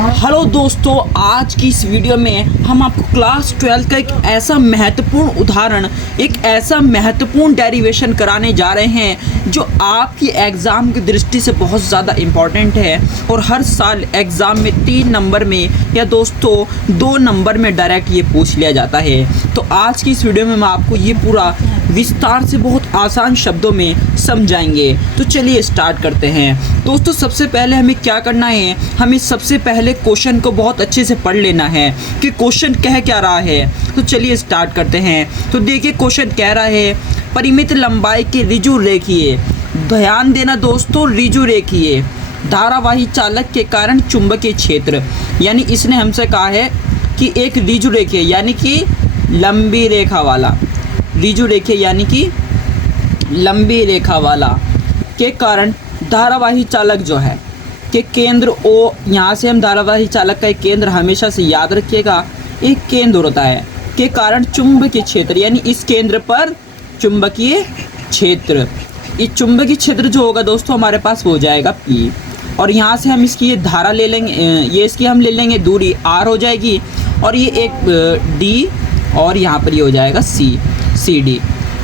Hello दोस्तों, आज की इस वीडियो में हम आपको क्लास 12 का एक ऐसा महत्वपूर्ण उदाहरण, एक ऐसा महत्वपूर्ण डेरिवेशन कराने जा रहे हैं जो आपकी एग्ज़ाम की दृष्टि से बहुत ज़्यादा इम्पॉर्टेंट है और हर साल एग्ज़ाम में 3 नंबर में या दोस्तों 2 नंबर में डायरेक्ट ये पूछ लिया जाता है। तो आज की इस वीडियो में मैं आपको ये पूरा विस्तार से बहुत आसान शब्दों में समझाएंगे। तो चलिए स्टार्ट करते हैं। दोस्तों सबसे पहले हमें क्या करना है, हमें सबसे पहले क्वेश्चन को बहुत अच्छे से पढ़ लेना है कि क्वेश्चन कह क्या रहा है। तो चलिए स्टार्ट करते हैं। तो देखिए क्वेश्चन कह रहा है परिमित लंबाई के ऋजु रेखीय, ध्यान देना दोस्तों, ऋजु रेखीय धारावाही चालक के कारण चुंबकीय क्षेत्र, यानी इसने हमसे कहा है कि एक ऋजु रेखीय यानी कि लंबी रेखा वाला, ऋजु रेखीय यानी कि लंबी रेखा वाला के कारण धारावाही चालक जो है कि केंद्र ओ, यहाँ से हम धारावाही चालक का एक केंद्र हमेशा से याद रखिएगा, एक केंद्र होता है के कारण चुंबकीय क्षेत्र, यानी इस केंद्र पर चुंबकीय क्षेत्र, इस चुंबकीय क्षेत्र जो होगा दोस्तों हमारे पास हो जाएगा P। और यहाँ से हम इसकी ये धारा ले लेंगे, ये इसकी हम ले लेंगे दूरी R हो जाएगी, और ये एक D और यहाँ पर ये हो जाएगा CD।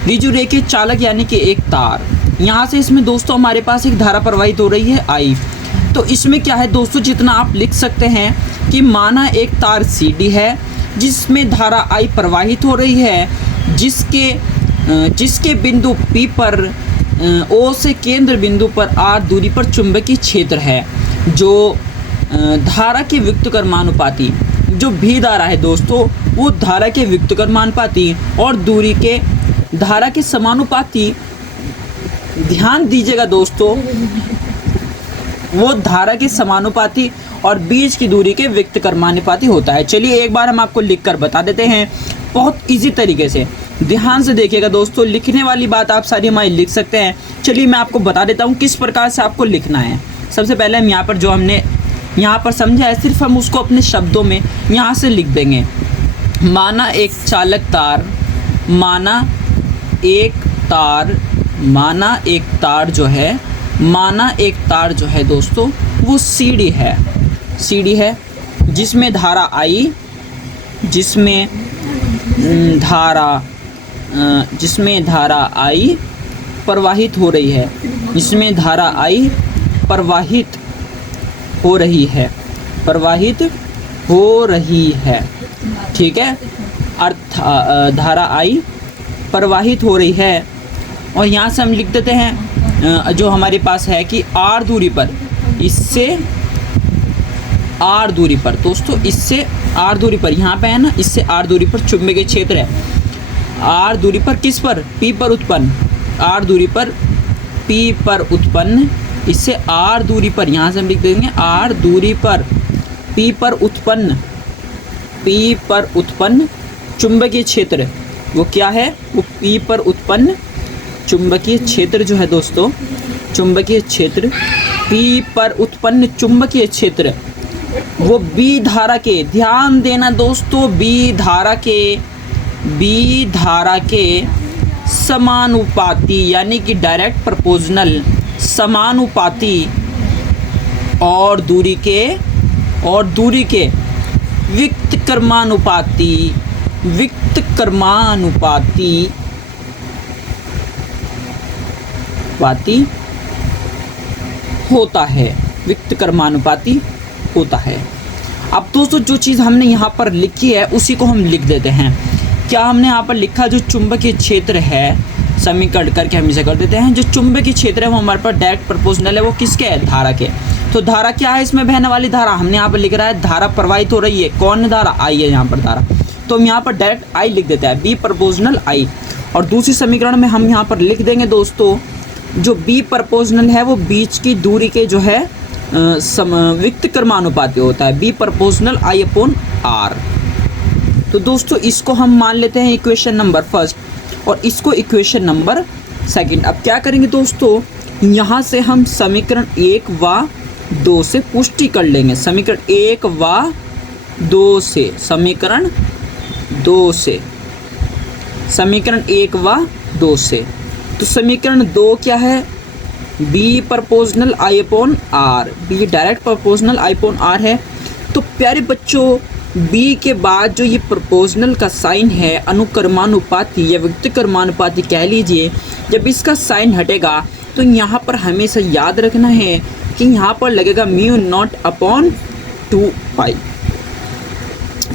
ऋजु रेखीय चालक यानी कि एक तार, यहाँ से इसमें दोस्तों हमारे पास एक धारा प्रवाहित हो रही है I। तो इसमें क्या है दोस्तों, जितना आप लिख सकते हैं कि माना एक तार CD है जिसमें धारा I प्रवाहित हो रही है, जिसके बिंदु P पर O से केंद्र बिंदु पर R दूरी पर चुंबकीय क्षेत्र है, जो धारा के व्युत्क्रमानुपाती, जो भी धारा है दोस्तों वो धारा के व्युत्क्रमानुपाती और दूरी के धारा के समानुपाती, ध्यान दीजिएगा दोस्तों, वो धारा के समानुपाती और बीच की दूरी के व्युत्क्रमानुपाती होता है। चलिए एक बार हम आपको लिखकर बता देते हैं बहुत इजी तरीके से, ध्यान से देखिएगा दोस्तों, लिखने वाली बात आप सारी हमारी लिख सकते हैं। चलिए मैं आपको बता देता हूँ किस प्रकार से आपको लिखना है। सबसे पहले हम यहाँ पर जो हमने यहाँ पर समझा है सिर्फ हम उसको अपने शब्दों में यहाँ से लिख देंगे। माना एक चालक तार, माना एक तार जो है दोस्तों वो CD है, जिसमें धारा I, जिसमें धारा I प्रवाहित हो रही है, इसमें धारा I प्रवाहित हो रही है, ठीक है, धारा I प्रवाहित हो रही है। और यहाँ से हम लिख देते हैं जो हमारे पास है कि R दूरी पर, इससे R दूरी पर दोस्तों, इससे R दूरी पर, यहाँ पे है ना, इससे R दूरी पर चुंबकीय क्षेत्र है। R दूरी पर किस पर, P पर उत्पन्न, R दूरी पर P पर उत्पन्न, इससे R दूरी पर, यहाँ से हम लिख देंगे R दूरी पर P पर उत्पन्न चुंबकीय क्षेत्र, वो क्या है, वो P पर उत्पन्न चुंबकीय क्षेत्र जो है दोस्तों, चुंबकीय क्षेत्र P पर उत्पन्न चुंबकीय क्षेत्र वो B धारा के, ध्यान देना दोस्तों, B धारा के समानुपाती, यानी कि डायरेक्ट प्रोपोर्शनल समानुपाती और दूरी के व्युत्क्रमानुपाती होता है, व्युत्क्रमानुपाती होता है। अब दोस्तों जो चीज़ हमने यहाँ पर लिखी है उसी को हम लिख देते हैं। क्या हमने यहाँ पर लिखा, जो चुंबकीय क्षेत्र है, समीकरण करके हम इसे कर देते हैं, जो चुंबकीय क्षेत्र है वो हमारे पास डायरेक्ट प्रोपोर्शनल है, वो किसके है, धारा के। तो धारा क्या है, इसमें बहने वाली धारा, हमने यहाँ पर लिख रहा है धारा प्रवाहित हो रही है, कौन धारा, I है यहाँ पर धारा, तो हम यहाँ पर डायरेक्ट I लिख देते हैं, B प्रोपोर्शनल I। और दूसरी समीकरण में हम यहाँ पर लिख देंगे दोस्तों, जो B प्रोपोर्शनल है वो बीच की दूरी के जो है व्युत्क्रमानुपाती होता है, B प्रोपोर्शनल I/R। तो दोस्तों इसको हम मान लेते हैं इक्वेशन नंबर फर्स्ट और इसको इक्वेशन नंबर सेकंड। अब क्या करेंगे दोस्तों, यहाँ से हम समीकरण 1 व 2 से पुष्टि कर लेंगे, समीकरण 1 व 2 से, समीकरण 1 व 2 से। तो समीकरण 2 क्या है, B proportional I/R, B direct proportional I/R है। तो प्यारे बच्चों, बी के बाद जो ये प्रोपोर्शनल का साइन है, अनुक्रमानुपाती या व्यक्तिक्रमानुपाती कह लीजिए, जब इसका साइन हटेगा तो यहाँ पर हमेशा याद रखना है कि यहाँ पर लगेगा म्यू नॉट अपॉन 2 पाई।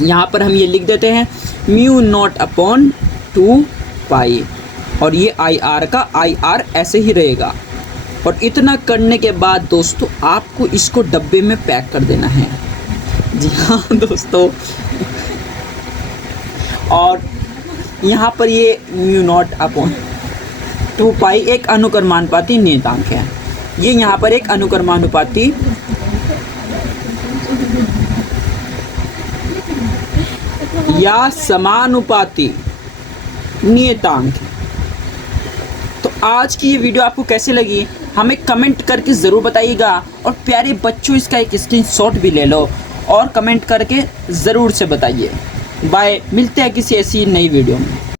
यहाँ पर हम ये लिख देते हैं म्यू नॉट अपॉन 2 पाई, और ये आई आर का आई आर ऐसे ही रहेगा। और इतना करने के बाद दोस्तों आपको इसको डब्बे में पैक कर देना है। जी हाँ दोस्तों, और यहाँ पर ये म्यू नॉट अपॉन 2 पाई एक अनुक्रमानुपाती नियतांक है। ये यहाँ पर एक अनुक्रमानुपाती या समानुपाती नियतांक। तो आज की ये वीडियो आपको कैसी लगी हमें कमेंट करके ज़रूर बताइएगा, और प्यारे बच्चों इसका एक स्क्रीनशॉट भी ले लो और कमेंट करके ज़रूर से बताइए। बाय, मिलते हैं किसी ऐसी नई वीडियो में।